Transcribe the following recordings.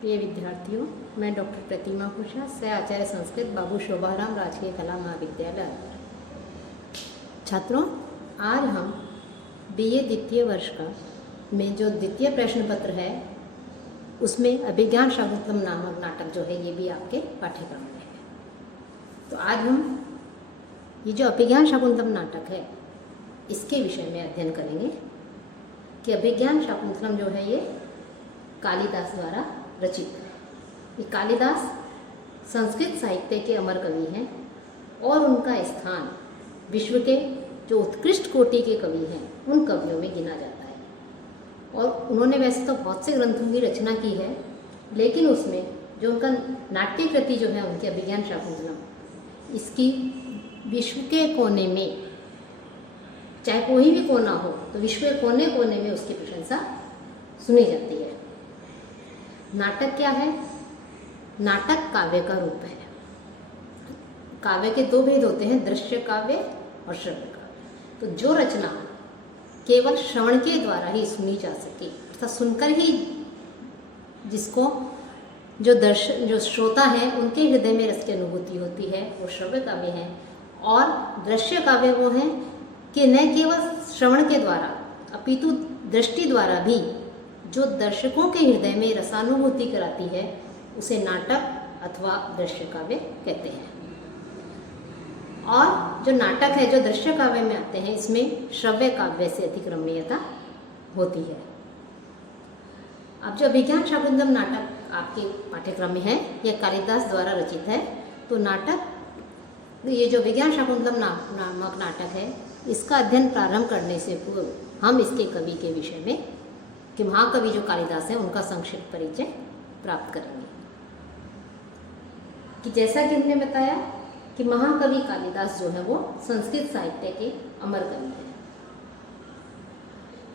प्रिय विद्यार्थियों, मैं डॉक्टर प्रतिमा कुशा, सह आचार्य संस्कृत, बाबू शोभाराम राजकीय कला महाविद्यालय। छात्रों, आज हम बीए द्वितीय वर्ष का में जो द्वितीय प्रश्न पत्र है उसमें अभिज्ञान शाकुंतलम नामक नाटक जो है ये भी आपके पाठ्यक्रम में है। तो आज हम ये जो अभिज्ञान शाकुंतलम नाटक है इसके विषय में अध्ययन करेंगे कि अभिज्ञान शाकुंतलम जो है ये कालिदास द्वारा रचित है। ये कालिदास संस्कृत साहित्य के अमर कवि हैं और उनका स्थान विश्व के जो उत्कृष्ट कोटि के कवि हैं उन कवियों में गिना जाता है। और उन्होंने वैसे तो बहुत से ग्रंथों की रचना की है, लेकिन उसमें जो उनका नाट्य कृति जो है उनकी अभिज्ञान शाकुंतलम, इसकी विश्व के कोने में, चाहे कोई भी कोना हो, तो विश्व के कोने कोने में उसकी प्रशंसा सुनी जाती है। नाटक क्या है? नाटक काव्य का रूप है। काव्य के दो भेद होते हैं, दृश्य काव्य और श्रव्य काव्य। तो जो रचना केवल श्रवण के द्वारा ही सुनी जा सके, अर्थात सुनकर ही जिसको जो श्रोता है उनके हृदय में रस की अनुभूति होती है, वो श्रव्य काव्य है। और दृश्य काव्य वो है कि न केवल श्रवण के द्वारा अपितु दृष्टि द्वारा भी जो दर्शकों के हृदय में रसानुभूति कराती है उसे नाटक अथवा दृश्य काव्य कहते हैं। और जो नाटक है, जो दृश्य काव्य में आते हैं, इसमें श्रव्य काव्य से अधिक रमणीयता होती है। अब जो अभिज्ञान शाकुंतलम नाटक आपके पाठ्यक्रम में है, यह कालिदास द्वारा रचित है। तो नाटक, ये जो अभिज्ञान शाकुंतलम नामक नाटक है, इसका अध्ययन प्रारंभ करने से पूर्व हम इसके कवि के विषय में, कि महाकवि जो कालिदास हैं उनका संक्षिप्त परिचय प्राप्त करेंगे। कि जैसा कि हमने बताया कि महाकवि कालिदास जो है वो संस्कृत साहित्य के अमर कवि हैं।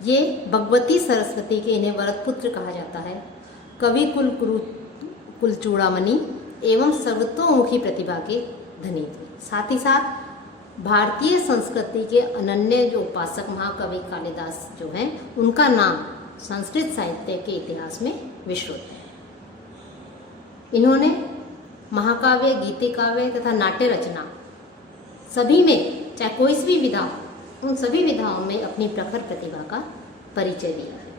ये भगवती सरस्वती के, इन्हें वरदपुत्र कहा जाता है, कवि कुल चूड़ामणि एवं सर्वतोमुखी प्रतिभा के धनी थे। साथ ही साथ भारतीय संस्कृति के अनन्य जो उपासक महाकवि कालिदास जो हैं, उनका नाम संस्कृत साहित्य के इतिहास में विश्रुत है। इन्होंने महाकाव्य, गीति काव्य तथा नाट्य रचना सभी में, चाहे कोई सी भी विधा हो, उन सभी विधाओं में अपनी प्रखर प्रतिभा का परिचय दिया है।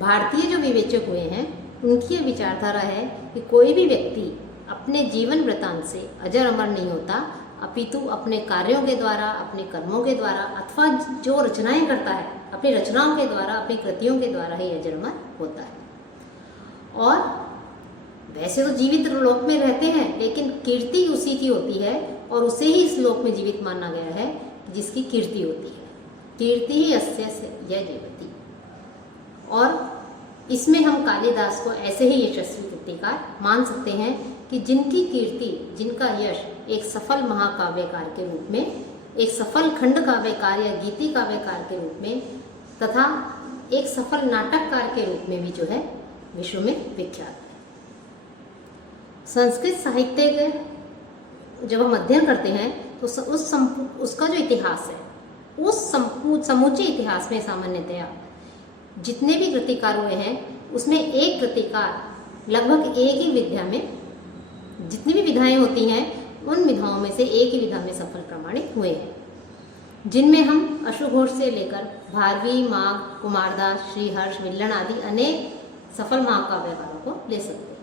भारतीय जो विवेचक हुए हैं उनकी यह विचारधारा है कि कोई भी व्यक्ति अपने जीवन वृत्तांत से अजर अमर नहीं होता, अपितु अपने कार्यों के द्वारा, अपने कर्मों के द्वारा अथवा जो रचनाएं करता है अपनी रचनाओं के द्वारा, अपनी कृतियों के द्वारा ही अजर अमर होता है। और वैसे तो जीवित लोक में रहते हैं, लेकिन कीर्ति उसी की होती है और उसे ही इस लोक में जीवित माना गया है जिसकी कीर्ति होती है। कीर्ति ही अस्य यह जीवती। और इसमें हम कालिदास को ऐसे ही यशस्वी कृतिकार मान सकते हैं कि जिनकी कीर्ति, जिनका यश एक सफल महाकाव्यकार के रूप में, एक सफल खंड काव्यकार या गीति काव्यकार के रूप में तथा एक सफल नाटककार के रूप में भी जो है विश्व में विख्यात है। संस्कृत साहित्य के जब हम अध्ययन करते हैं तो उसका जो इतिहास है, उस समूचे इतिहास में सामान्यतया जितने भी कृतिकार हुए हैं उसमें एक कृतिकार लगभग एक ही विधा में, जितनी भी विधाएं होती हैं उन विधाओं में से एक ही विधा में सफल प्रमाणित हुए हैं, जिनमें हम अश्वघोष से लेकर भारवी, माघ, कुमारदास, श्रीहर्ष, विल्लन आदि अनेक सफल महाकाव्यकारों को ले सकते हैं।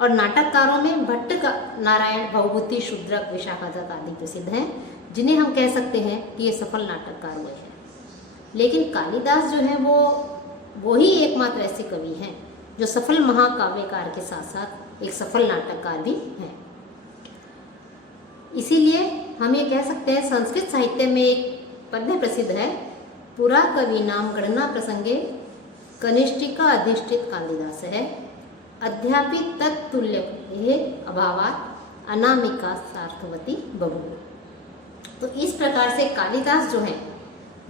और नाटककारों में भट्ट नारायण, भवभूति, शूद्रक, विशाखादत्त आदि प्रसिद्ध हैं, जिन्हें हम कह सकते हैं कि ये सफल नाटककार हुए हैं। लेकिन कालिदास जो है वो ही एकमात्र ऐसे कवि हैं जो सफल महाकाव्यकार के साथ साथ एक सफल नाटककार भी हैं। इसीलिए हम ये कह सकते हैं, संस्कृत साहित्य में एक पद्य प्रसिद्ध है, पुरा कवि नाम गणना प्रसंगे कनिष्ठिका अधिष्ठित कालिदास है, अध्यापि तत्तुल्य अभावात अनामिका सार्थवती बभूव। तो इस प्रकार से कालिदास जो है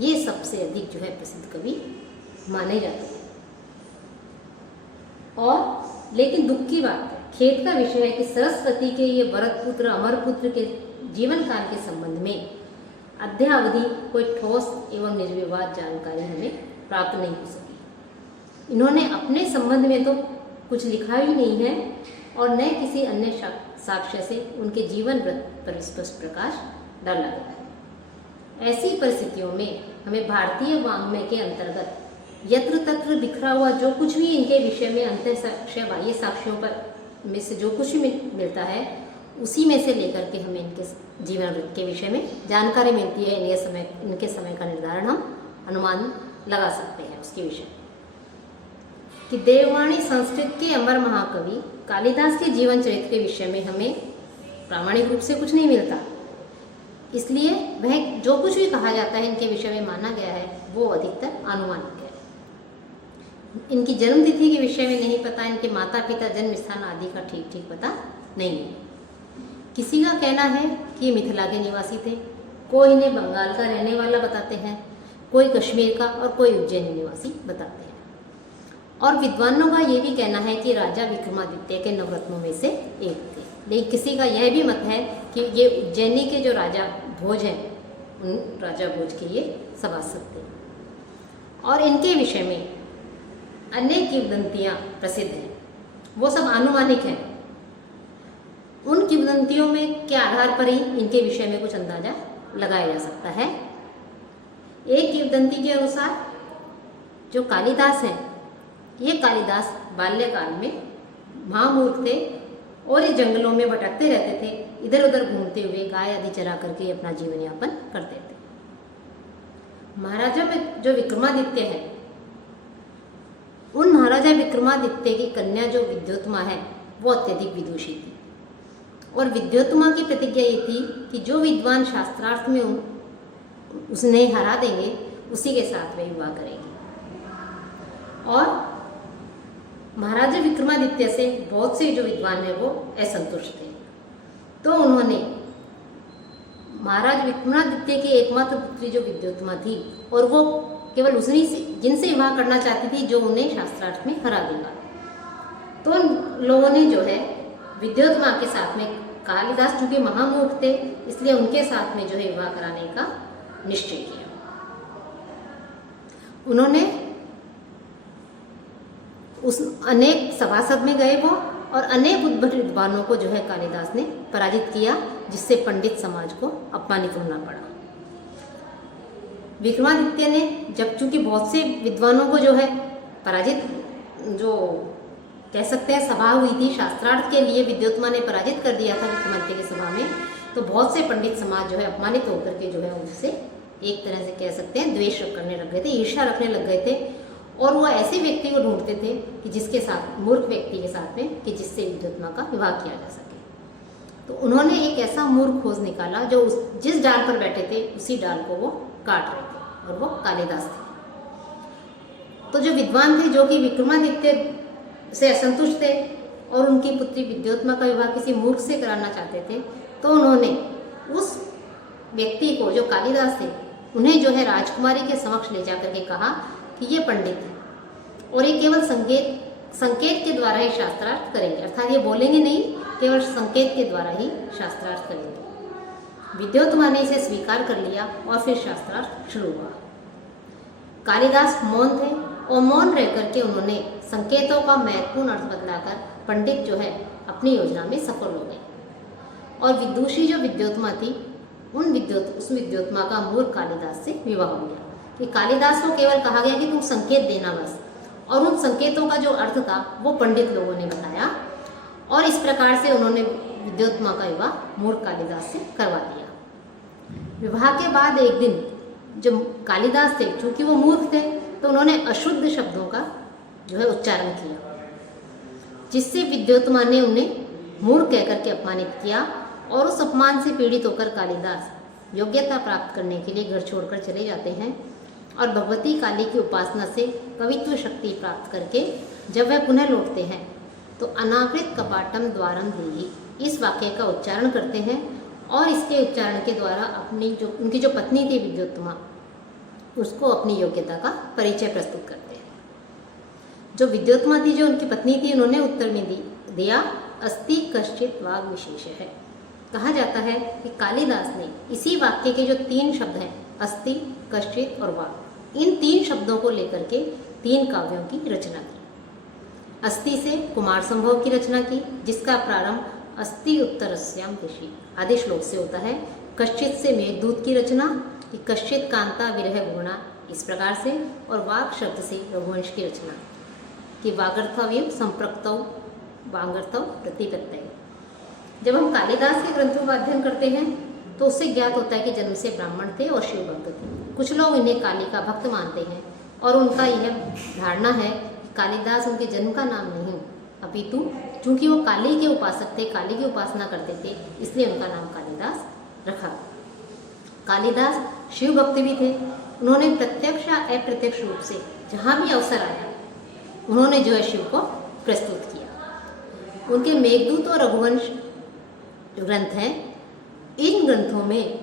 ये सबसे अधिक जो है प्रसिद्ध कवि माने जाते हैं। और लेकिन दुख की बात है, खेद का विषय है कि सरस्वती के ये वरदपुत्र, अमरपुत्र के जीवन काल के संबंध में अद्यावधि कोई ठोस एवं निर्विवाद जानकारी हमें प्राप्त नहीं हो सकी। इन्होंने अपने संबंध में तो कुछ लिखा ही नहीं है और न किसी अन्य साक्ष्य से उनके जीवन वृत्त पर स्पष्ट प्रकाश डाला गया है। ऐसी परिस्थितियों में हमें भारतीय वाङ्मय के अंतर्गत यत्र तत्र बिखरा हुआ जो कुछ भी इनके विषय में अंतर साक्ष्य बाह्य साक्ष्यों पर में से जो कुछ भी मिलता है उसी में से लेकर के हमें इनके जीवन वृत्त के विषय में जानकारी मिलती है। इनके समय का निर्धारण हम अनुमान लगा सकते हैं उसके विषय कि देववाणी संस्कृत के अमर महाकवि कालिदास के जीवन चरित्र के विषय में हमें प्रामाणिक रूप से कुछ नहीं मिलता, इसलिए वह जो कुछ भी कहा जाता है इनके विषय में माना गया है वो अधिकतर आनुमानिक है। इनकी जन्म तिथि के विषय में नहीं पता, इनके माता पिता जन्म स्थान आदि का ठीक ठीक पता नहीं है। किसी का कहना है कि ये मिथिला के निवासी थे, कोई इन्हें बंगाल का रहने वाला बताते हैं, कोई कश्मीर का और कोई उज्जैन निवासी बताते हैं। और विद्वानों का ये भी कहना है कि राजा विक्रमादित्य के नवरत्नों में से एक थे, लेकिन किसी का यह भी मत है कि ये उज्जैनी के जो राजा भोज हैं उन राजा भोज के ये सभासद थे। और इनके विषय में अनेक किंवदंतियाँ प्रसिद्ध हैं, वो सब आनुमानिक हैं। उन किंवदंतियों में के आधार पर ही इनके विषय में कुछ अंदाजा लगाया जा सकता है। एक किंवदंती के अनुसार जो कालिदास हैं, ये कालिदास बाल्यकाल में महामूर्ख थे और ये जंगलों में भटकते रहते थे, इधर उधर घूमते हुए गाय आदि चरा करके अपना जीवन यापन करते थे। महाराजा में जो विक्रमादित्य है, उन महाराजा विक्रमादित्य की कन्या जो विद्योत्मा है वो अत्यधिक विदुषी थी और विद्योत्मा की प्रतिज्ञा ये थी कि जो विद्वान शास्त्रार्थ में उसने हरा देंगे उसी के साथ वे विवाह करेंगे। और महाराजा विक्रमादित्य से बहुत से जो विद्वान हैं वो असंतुष्ट थे, तो उन्होंने महाराज विक्रमादित्य की एकमात्र पुत्री जो विद्योत्मा थी और वो केवल उसी से जिनसे विवाह करना चाहती थी जो उन्हें शास्त्रार्थ में हरा देगा, तो उन लोगों ने जो है विद्योत्मा के साथ में, कालिदास चूंकि महामूर्ख थे इसलिए उनके साथ में जो है विवाह कराने का निश्चय किया। उन्होंने उस अनेक सभासद में गए वो और अनेक उद्भट विद्वानों को जो है कालिदास ने पराजित किया, जिससे पंडित समाज को अपमानित होना पड़ा। विक्रमादित्य ने जब चूंकि बहुत से विद्वानों को जो है पराजित, जो कह सकते हैं सभा हुई थी शास्त्रार्थ के लिए, विद्योत्मा ने पराजित कर दिया था विक्रमादित्य की सभा में, तो बहुत से पंडित समाज जो है अपमानित होकर के जो है उनसे एक तरह से कह सकते हैं द्वेष करने लग गए थे, ईर्ष्या रखने लग गए थे और वो ऐसे व्यक्ति को ढूंढते थे कि जिसके साथ, मूर्ख व्यक्ति के साथ में, कि जिससे विद्योत्मा का विवाह किया जा सके। तो उन्होंने एक ऐसा मूर्ख खोज निकाला जो जिस डाल पर बैठे थे उसी डाल को वो काट रहे थे और वो कालिदास थे। तो जो विद्वान थे जो कि विक्रमादित्य से असंतुष्ट थे और उनकी पुत्री विद्योत्मा का विवाह किसी मूर्ख से कराना चाहते थे, तो उन्होंने उस व्यक्ति को जो कालिदास थे उन्हें जो है राजकुमारी के समक्ष ले जाकर के कहा कि ये पंडित है और ये केवल संकेत के द्वारा ही शास्त्रार्थ करेंगे, अर्थात ये बोलेंगे नहीं, केवल संकेत के द्वारा ही शास्त्रार्थ करेंगे। विद्योत्मा ने इसे स्वीकार कर लिया और फिर शास्त्रार्थ शुरू हुआ। कालिदास मौन थे और मौन रह करके उन्होंने संकेतों का महत्वपूर्ण अर्थ बदलाकर पंडित जो है अपनी योजना में सफल हो गए और विदुषी जो विद्योत्मा थी उस विद्योत्मा का मूर्ख कालिदास से विवाह हो गया। कि कालिदास को केवल कहा गया कि तुम संकेत देना बस, और उन संकेतों का जो अर्थ था वो पंडित लोगों ने बताया और इस प्रकार से उन्होंने विद्योत्मा का विवाह मूर्ख कालिदास से करवा दिया। विवाह के बाद एक दिन जो कालिदास थे, चूंकि वो मूर्ख थे, तो उन्होंने अशुद्ध शब्दों का जो है उच्चारण किया, जिससे विद्योत्मा ने उन्हें मूर्ख कहकर के अपमानित किया और उस अपमान से पीड़ित होकर कालिदास योग्यता प्राप्त करने के लिए घर छोड़कर चले जाते हैं और भगवती काली की उपासना से कवित्व शक्ति प्राप्त करके जब वह पुनः लौटते हैं तो अनावृत कपाटम द्वारम देहि इस वाक्य का उच्चारण करते हैं और इसके उच्चारण के द्वारा उनकी जो पत्नी थी विद्योत्मा, उसको अपनी योग्यता का परिचय प्रस्तुत करते हैं। जो विद्योत्मा थी, जो उनकी पत्नी थी, उन्होंने उत्तर में दिया अस्ति कश्चित वाग विशेष है। कहा जाता है कि कालिदास ने इसी वाक्य के जो 3 शब्द हैं, अस्ति, कश्चित और वाग, इन 3 शब्दों को लेकर के 3 काव्यों की रचना की। अस्ति से कुमार संभव की रचना की, जिसका प्रारंभ अस्ति उत्तरस्याम ऋषि आदि श्लोक से होता है। कश्चित से मेघदूत की रचना कि कश्चित कांता विरह गुणा, इस प्रकार से, और वाक शब्द से रघुवंश की रचना कि वागर्थव्यम संप्रक्तौ वांगर्थव प्रतिपत्तये। जब हम कालिदास के ग्रंथों का अध्ययन करते हैं तो उससे ज्ञात होता है कि जन्म से ब्राह्मण थे और शिव भक्त थे। कुछ लोग इन्हें काली का भक्त मानते हैं और उनका यह धारणा है कि कालिदास उनके जन्म का नाम नहीं, अपितु चूंकि वो काली के उपासक थे, काली की उपासना करते थे, इसलिए उनका नाम कालिदास रखा। कालिदास शिव भक्त भी थे। उन्होंने प्रत्यक्ष या अप्रत्यक्ष रूप से जहाँ भी अवसर आया उन्होंने जो है शिव को प्रस्तुत किया। उनके मेघदूत और रघुवंश जो ग्रंथ हैं, इन ग्रंथों में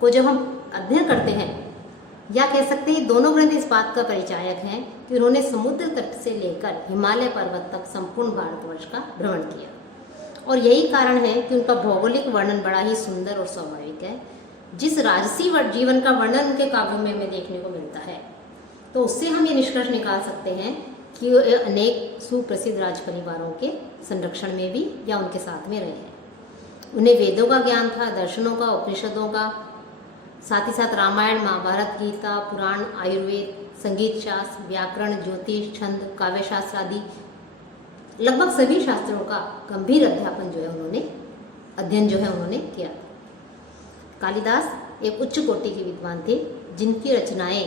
को जब हम अध्ययन करते हैं, या कह सकते हैं दोनों ग्रंथ इस बात का परिचायक हैं कि उन्होंने समुद्र तट से लेकर हिमालय पर्वत तक संपूर्ण भारतवर्ष का भ्रमण किया, और यही कारण है कि उनका भौगोलिक वर्णन बड़ा ही सुंदर और स्वाभाविक है। जिस राजसी जीवन का वर्णन उनके काव्यों में हमें देखने को मिलता है, तो उससे हम ये निष्कर्ष निकाल सकते हैं कि वो अनेक सुप्रसिद्ध राज परिवारों के संरक्षण में भी या उनके साथ में रहे हैं। उन्हें वेदों का ज्ञान था, दर्शनों का, उपनिषदों का, साथ ही साथ रामायण, महाभारत, गीता, पुराण, आयुर्वेद, संगीत शास्त्र, व्याकरण, ज्योतिष, छंद, काव्य शास्त्र आदि लगभग सभी शास्त्रों का गंभीर अध्यापन जो है उन्होंने किया। कालिदास एक उच्च कोटि के विद्वान थे, जिनकी रचनाएं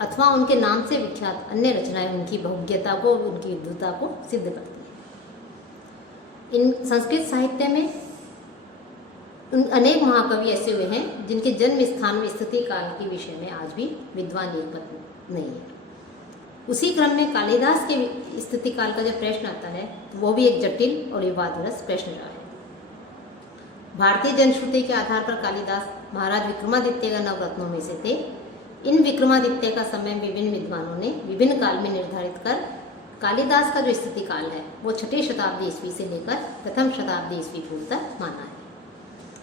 अथवा उनके नाम से विख्यात अन्य रचनाएं उनकी बहुज्ञता को, उनकी विद्वता को सिद्ध करती हैं। इन संस्कृत साहित्य में अनेक महाकवि ऐसे हुए हैं जिनके जन्म स्थान में स्थिति काल के विषय में आज भी विद्वान एकमत नहीं है। उसी क्रम में कालिदास के स्थिति काल का जो प्रश्न आता है वो भी एक जटिल और विवादग्रस्त प्रश्न रहा है। भारतीय जनश्रुति के आधार पर कालिदास महाराज विक्रमादित्य का नवरत्नों में से थे। इन विक्रमादित्य का समय विभिन्न विद्वानों ने विभिन्न काल में निर्धारित कर कालिदास का जो स्थिति काल है वो 6ठी शताब्दी ईस्वी से लेकर प्रथम शताब्दी ईस्वी पूर्व तक माना है,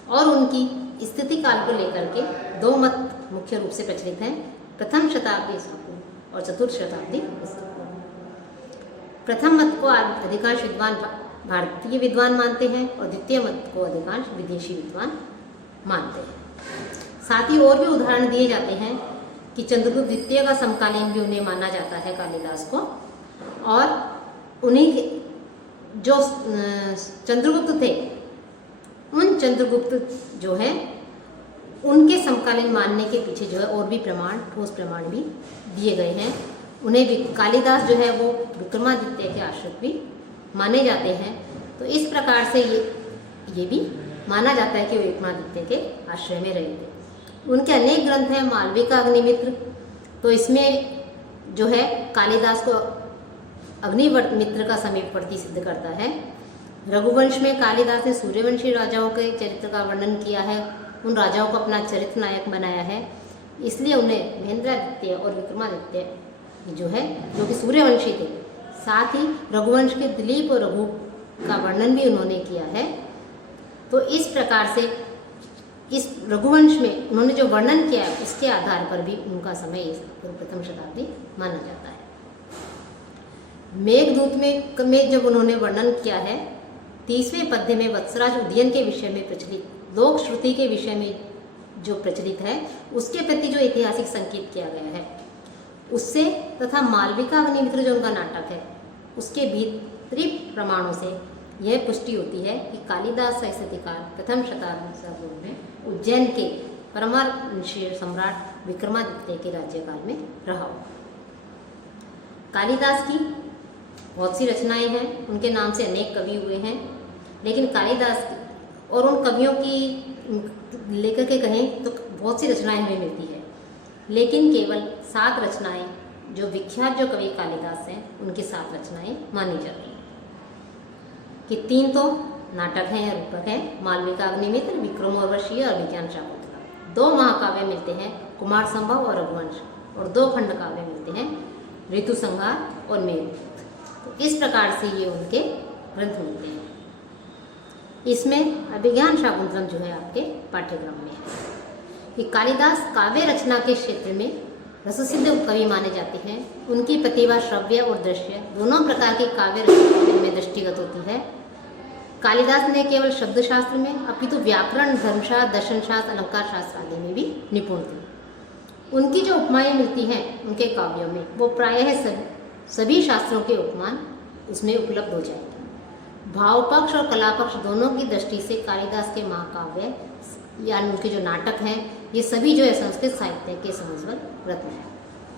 और उनकी स्थिति काल को लेकर के 2 मत मुख्य रूप से प्रचलित हैं, प्रथम शताब्दी ईस्वी पूर्व और चतुर्थ शताब्दी ईस्वी पूर्व। प्रथम मत को अधिकांश विद्वान भारतीय विद्वान मानते हैं और द्वितीय मत को अधिकांश विदेशी विद्वान मानते हैं। साथ ही और भी उदाहरण दिए जाते हैं कि चंद्रगुप्त द्वितीय का समकालीन भी उन्हें माना जाता है कालिदास को, और उन्हीं जो चंद्रगुप्त थे उन चंद्रगुप्त जो है उनके समकालीन मानने के पीछे जो है और भी प्रमाण, ठोस प्रमाण भी दिए गए हैं। उन्हें भी कालिदास जो है वो विक्रमादित्य के आश्रित भी माने जाते हैं। तो इस प्रकार से ये भी माना जाता है कि वो विक्रमादित्य के आश्रय में रहे थे। उनके अनेक ग्रंथ हैं, मालविका अग्निमित्र, तो इसमें जो है कालिदास को अग्निमित्र का समीपवर्ती सिद्ध करता है। रघुवंश में कालिदास ने सूर्यवंशी राजाओं के चरित्र का वर्णन किया है, उन राजाओं को अपना चरित्र नायक बनाया है, इसलिए उन्हें महेंद्रादित्य और विक्रमादित्य जो है जो कि सूर्यवंशी थे, साथ ही रघुवंश के दिलीप और रघु का वर्णन भी उन्होंने किया है। तो इस प्रकार से इस रघुवंश में उन्होंने जो वर्णन किया है उसके आधार पर भी उनका समय प्रथम शताब्दी माना जाता है। मेघदूत में जब उन्होंने वर्णन किया है, 30वें पद्य में वत्सराज उदयन के विषय में प्रचलित लोक श्रुति के विषय में जो प्रचलित है उसके प्रति जो ऐतिहासिक संकेत किया गया है उससे, तथा मालविका अग्निमित्र जो उनका नाटक है उसके भीतरी प्रमाणों से यह पुष्टि होती है कि कालिदास का स्थितिकाल प्रथम शताब्दी में उज्जैन के परमावंशीय सम्राट विक्रमादित्य के राज्यकाल में रहा होगा। कालिदास की बहुत सी रचनाएं हैं, उनके नाम से अनेक कवि हुए हैं, लेकिन कालिदास और उन कवियों की लेकर के कहें तो बहुत सी रचनाएं हमें मिलती है, लेकिन केवल 7 रचनाएं जो विख्यात जो कवि कालिदास हैं उनकी 7 रचनाएं मानी जाती हैं कि 3 तो नाटक हैं या रूपक हैं, मालविका अग्निमित्र, विक्रमोर्वशीय और विज्ञान शाकुंतलम। 2 महाकाव्य मिलते हैं, कुमार संभव और रघुवंश, और 2 खंड काव्य मिलते हैं, ऋतु संहार और मेघदूत। तो इस प्रकार से ये उनके ग्रंथ मिलते हैं। इसमें अभिज्ञान शाकुंतलम जो है आपके पाठ्यक्रम में है कि कालिदास काव्य रचना के क्षेत्र में रससिद्ध कवि माने जाते हैं। उनकी प्रतिभा श्रव्य और दृश्य दोनों प्रकार की काव्य रचनाओं में दृष्टिगत होती है। कालिदास ने केवल शब्द शास्त्र में अपितु व्याकरण, धर्मशास्त्र, दर्शन शास्त्र, अलंकार शास्त्र आदि में भी निपुण थे। उनकी जो उपमाएं मिलती हैं उनके काव्यों में, वो प्रायः सभी शास्त्रों के उपमान उसमें उपलब्ध हो जाएंगे। भाव पक्ष और कला पक्ष दोनों की दृष्टि से कालिदास के महाकाव्य यानी उनके जो नाटक हैं, ये सभी जो है संस्कृत साहित्य के समझवर रत्न हैं।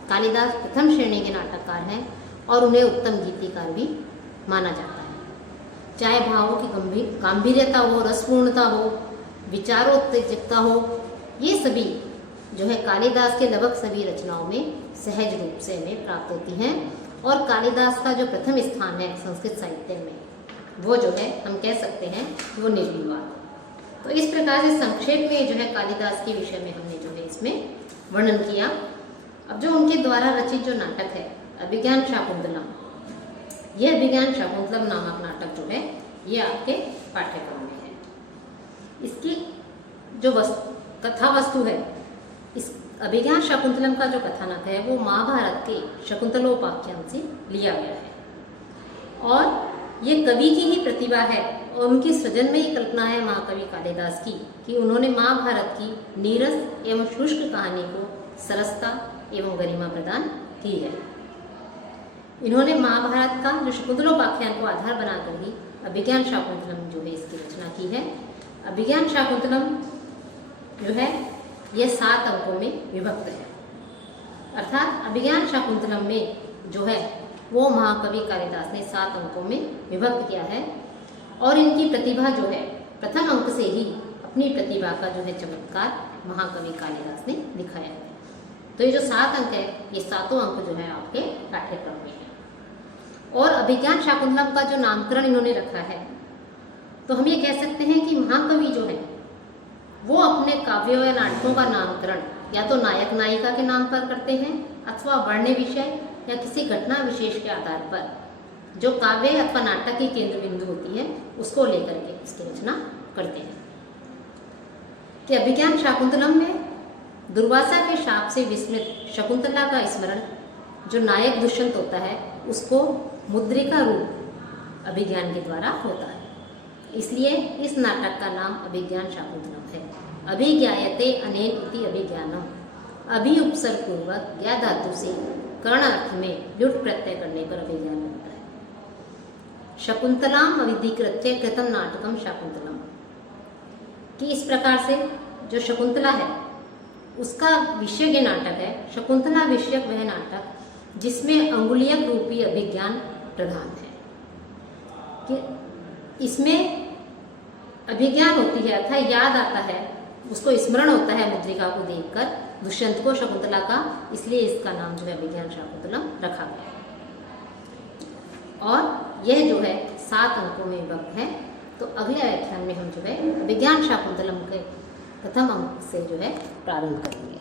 कालिदास प्रथम श्रेणी के नाटककार हैं और उन्हें उत्तम गीतिकार भी माना जाता है। चाहे भावों की गांभीर्यता हो, रसपूर्णता हो, विचारोत्तेजकता हो, ये सभी जो है कालिदास के लगभग सभी रचनाओं में सहज रूप से हमें प्राप्त होती हैं। और कालिदास का जो प्रथम स्थान है संस्कृत साहित्य में, वो जो है हम कह सकते हैं वो निर्विवाद। तो इस प्रकार से संक्षेप में जो है कालिदास के विषय में हमने जो है इसमें वर्णन किया। अब जो उनके द्वारा रचित जो नाटक है अभिज्ञान शाकुंतलम, यह अभिज्ञान शाकुंतलम नामक नाटक जो है ये आपके पाठ्यक्रम में है। इसकी जो कथा वस्तु है, इस अभिज्ञान शाकुंतलम का जो कथानक है वो महाभारत के शकुंतलोपाख्यान से लिया गया है और ये कवि की ही प्रतिभा है और उनकी सृजन में ही कल्पना है महाकवि कालिदास की कि उन्होंने महाभारत की नीरस एवं शुष्क कहानी को सरसता एवं गरिमा प्रदान की है। इन्होंने महाभारत का जो शकुंतलोपाख्यान को आधार बनाकर ही अभिज्ञान शाकुंतलम जो है इसकी रचना की है। अभिज्ञान शाकुंतलम जो है यह 7 अंकों में विभक्त है, अर्थात अभिज्ञान शाकुंतलम में जो है वो महाकवि कालिदास ने 7 अंकों में विभक्त किया है और इनकी प्रतिभा जो है प्रथम अंक से ही अपनी प्रतिभा का जो है चमत्कार महाकवि कालिदास ने दिखाया है। तो ये जो 7 अंक है, ये 7 अंक जो है आपके पाठ्यक्रम में है। और अभिज्ञान शाकुंतलम का जो नामकरण इन्होंने रखा है, तो हम ये कह सकते हैं कि महाकवि जो है वो अपने काव्यों या नाटकों का नामकरण या तो नायक नायिका के नाम पर करते हैं अथवा वर्ण विषय या किसी घटना विशेष के आधार पर जो काव्य अथवा नाटक की केंद्र बिंदु होती है उसको लेकर के इसकी रचना करते हैं। कि अभिज्ञान शाकुंतलम में दुर्वासा के शाप से विस्मृत शकुंतला का स्मरण जो नायक दुष्यंत होता है उसको मुद्रिका रूप अभिज्ञान के द्वारा होता है, इसलिए इस नाटक का नाम अभिज्ञान शाकुंतलम है। अभिज्ञायते अनेन इति अभिज्ञानम, अभि उपसर्ग पूर्वक ज्ञा धातु से कर्ण अर्थ में लुट प्रत्यय करने पर अभिज्ञान बनता है। शकुंतलाम अविधिकृत्य कृतम नाटकम शाकुंतलम, कि इस प्रकार से जो शकुंतला है उसका विषय नाटक है शकुंतला विषयक वह नाटक जिसमें अंगुलियक रूपी अभिज्ञान प्रधान है। कि इसमें अभिज्ञान होती है अर्थात याद आता है, उसको स्मरण होता है मुद्रिका को देखकर दुष्यंत को शकुंतला का, इसलिए इसका नाम जो है अभिज्ञान शाकुंतलम रखा गया है। और यह जो है 7 अंकों में विभक्त है। तो अगले व्याख्यान में हम जो है अभिज्ञान शाकुंतलम के प्रथम अंक से जो है प्रारंभ करेंगे।